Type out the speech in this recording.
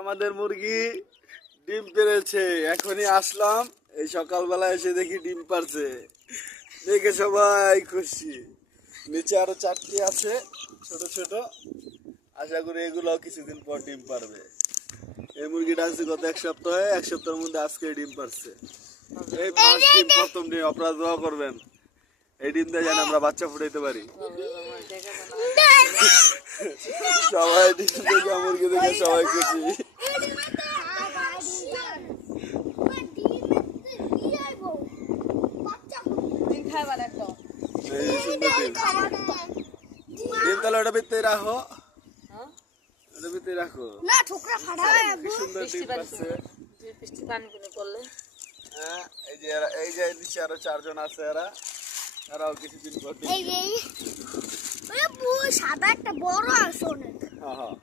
আমাদের মুরগি ডিম পেড়েছে, এখনই আসলাম, এই সকালবেলা এসে দেখি ডিম পারছে, দেখে সবাই খুশি। নিচে আরো 4টি আছে ছোট ছোট, আশা করি এগুলোও কিছুদিন পর ডিম পারবে। এই মুরগিটা আছে গত 1 সপ্তাহে, 1 সপ্তাহের মধ্যে আজকে ডিম পারছে। এই 5 ডিম, প্রথম ডিম। আপনারা দোয়া করবেন এই ডিম দিয়ে যেন আমরা বাচ্চা ফুটাইতে পারি। সবাই ডিম দেখে, মুরগি দেখে সবাই খুশি। এই সুন্দর ডিম। ডিম তাহলে ওটা ভিতরে রাখো, ওটা ভিতরে রাখো। কি সুন্দর ডিম পাচ্ছে। হ্যাঁ, এই যে নিচে আরো 4 জন আছে, এরাও কিছুদিন পর ডিম। সাদা একটা বড় আসো। হ্যাঁ হ্যাঁ।